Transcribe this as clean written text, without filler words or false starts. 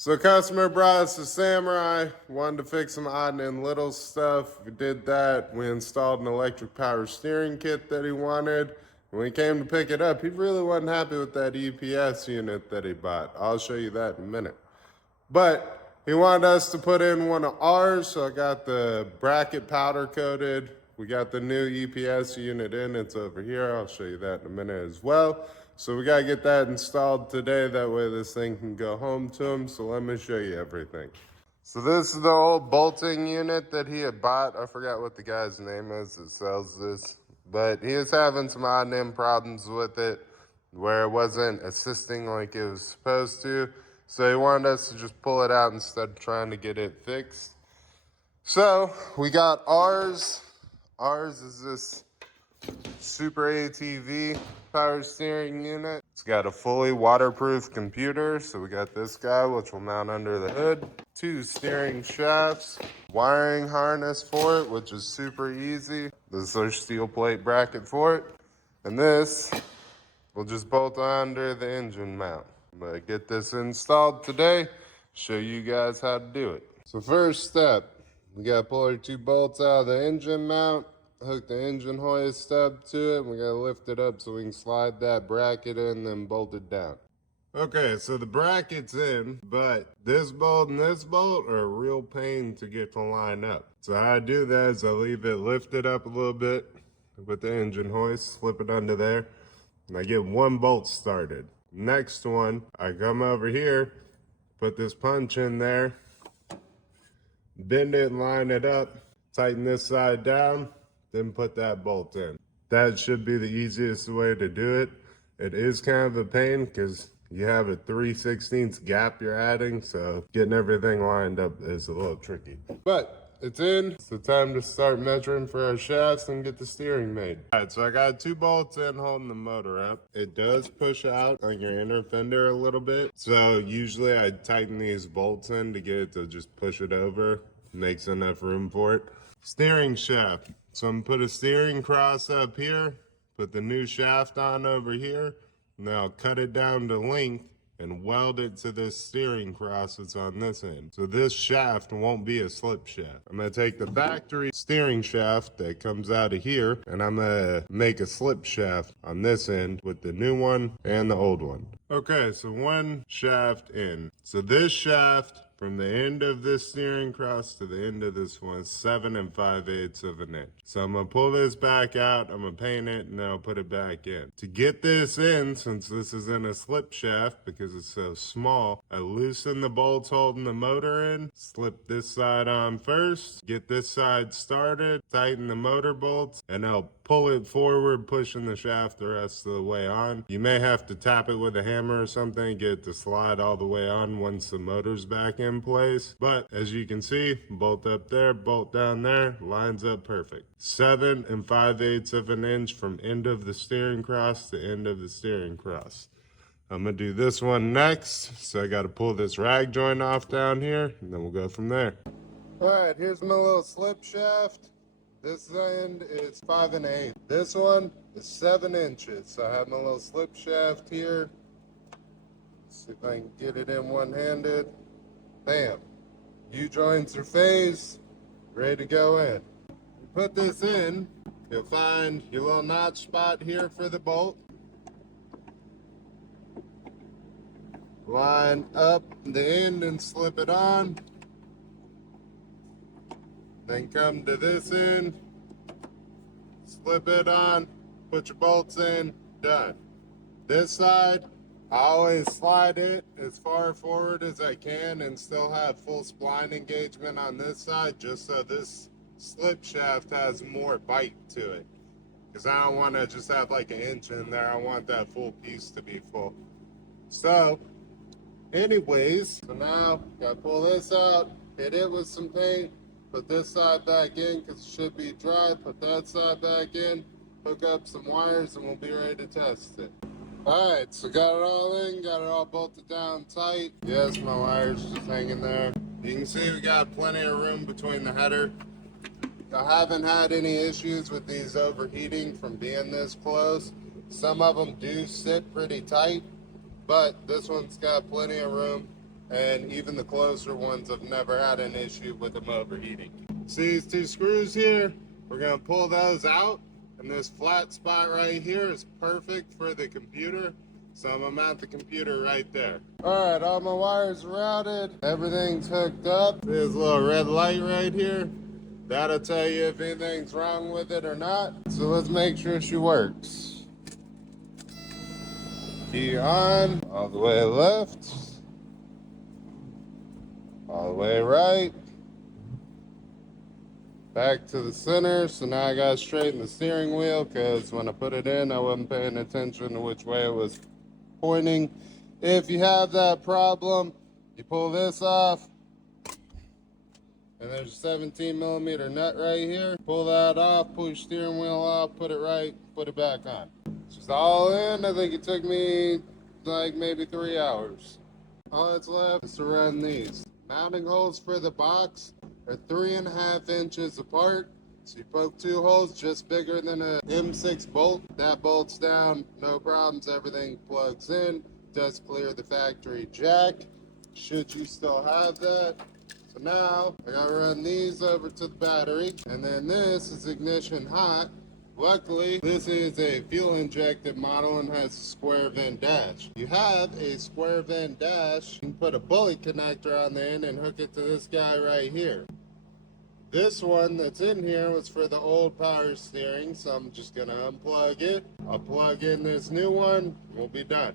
So customer brought us a Samurai, wanted to fix some odd and little stuff. We did that. We installed an electric power steering kit that he wanted. When we came to pick it up, he really wasn't happy with that EPS unit that he bought. I'll show you that in a minute. But he wanted us to put in one of ours, so I got the bracket powder coated. We got the new EPS unit in, it's over here. I'll show you that in a minute as well. So we gotta get that installed today, that way this thing can go home to him. So let me show you everything. So this is the old bolting unit that he had bought. I forgot what the guy's name is that sells this, but he was having some odd and end problems with it where it wasn't assisting like it was supposed to. So he wanted us to just pull it out instead of trying to get it fixed. So we got ours. Ours is this Super ATV power steering unit. It's got a fully waterproof computer. So we got this guy, which will mount under the hood. 2 steering shafts, wiring harness for it, which is super easy. This is our steel plate bracket for it. And this will just bolt under the engine mount. I'm gonna get this installed today, show you guys how to do it. So first step, we gotta pull our 2 bolts out of the engine mount, hook the engine hoist up to it, and we gotta lift it up so we can slide that bracket in, then bolt it down. Okay, so the bracket's in, but this bolt and this bolt are a real pain to get to line up. So how I do that is I leave it lifted up a little bit with the engine hoist, slip it under there, and I get 1 bolt started. Next one, I come over here, put this punch in there, bend it and line it up, tighten this side down, then put that bolt in. That should be the easiest way to do it. It is kind of a pain because you have a 3/16 gap you're adding, so getting everything lined up is a little tricky. But it's in. It's the time to start measuring for our shafts and get the steering made. All right, so I got 2 bolts in holding the motor up. It does push out on your inner fender a little bit. So usually I tighten these bolts in to get it to just push it over. Makes enough room for it. Steering shaft. So I'm gonna put a steering cross up here, put the new shaft on over here. Now cut it down to length and weld it to this steering cross that's on this end. So this shaft won't be a slip shaft. I'm gonna take the factory steering shaft that comes out of here and I'm gonna make a slip shaft on this end with the new one and the old one. Okay, so 1 shaft in. So this shaft from the end of this steering cross to the end of this one, 7 5/8 of an inch. So I'm gonna pull this back out, I'm gonna paint it, and then I'll put it back in. To get this in, since this is in a slip shaft because it's so small, I loosen the bolts holding the motor in, slip this side on first, get this side started, tighten the motor bolts, and I'll pull it forward, pushing the shaft the rest of the way on. You may have to tap it with a hammer or something, get it to slide all the way on once the motor's back in place. But as you can see, bolt up there, bolt down there, lines up perfect. 7 5/8 of an inch from end of the steering cross to end of the steering cross. I'm gonna do this one next, so I gotta pull this rag joint off down here, and then we'll go from there. All right, here's my little slip shaft. This end is 5 1/8. This one is 7 inches. So I have my little slip shaft here. Let's see if I can get it in one-handed. Bam. U-joints are phased, ready to go in. You put this in, you'll find your little notch spot here for the bolt. Line up the end and slip it on. Then come to this end, slip it on, put your bolts in, done. This side, I always slide it as far forward as I can and still have full spline engagement on this side, just so this slip shaft has more bite to it. Because I don't want to just have like an inch in there, I want that full piece to be full. So, anyways, so now, gotta pull this out, hit it with some paint, put this side back in because it should be dry, put that side back in, hook up some wires, and we'll be ready to test it. Alright, so got it all in, got it all bolted down tight. Yes, my wire's just hanging there. You can see we got plenty of room between the header. I haven't had any issues with these overheating from being this close. Some of them do sit pretty tight, but this one's got plenty of room. and even the closer ones have never had an issue with them overheating. See these two screws here? We're gonna pull those out, and this flat spot right here is perfect for the computer. So I'm gonna mount the computer right there. All right, all my wires routed. Everything's hooked up. There's a little red light right here. That'll tell you if anything's wrong with it or not. So let's make sure she works. Key on, all the way left, all the way right. Back to the center. So now I gotta straighten the steering wheel because when I put it in, I wasn't paying attention to which way it was pointing. If you have that problem, you pull this off, and there's a 17 millimeter nut right here. Pull that off, pull your steering wheel off, put it right, put it back on. It's just all in. I think it took me like maybe 3 hours. All that's left is to run these. Mounting holes for the box are 3.5 inches apart. So you poke 2 holes just bigger than a M6 bolt. That bolts down, no problems, everything plugs in. Does clear the factory jack, should you still have that. So now, I gotta run these over to the battery. And then this is ignition hot. Luckily, this is a fuel injected model and has a square vent dash. You have a square vent dash, you can put a bullet connector on the end and hook it to this guy right here. This one that's in here was for the old power steering, so I'm just gonna unplug it. I'll plug in this new one, we'll be done.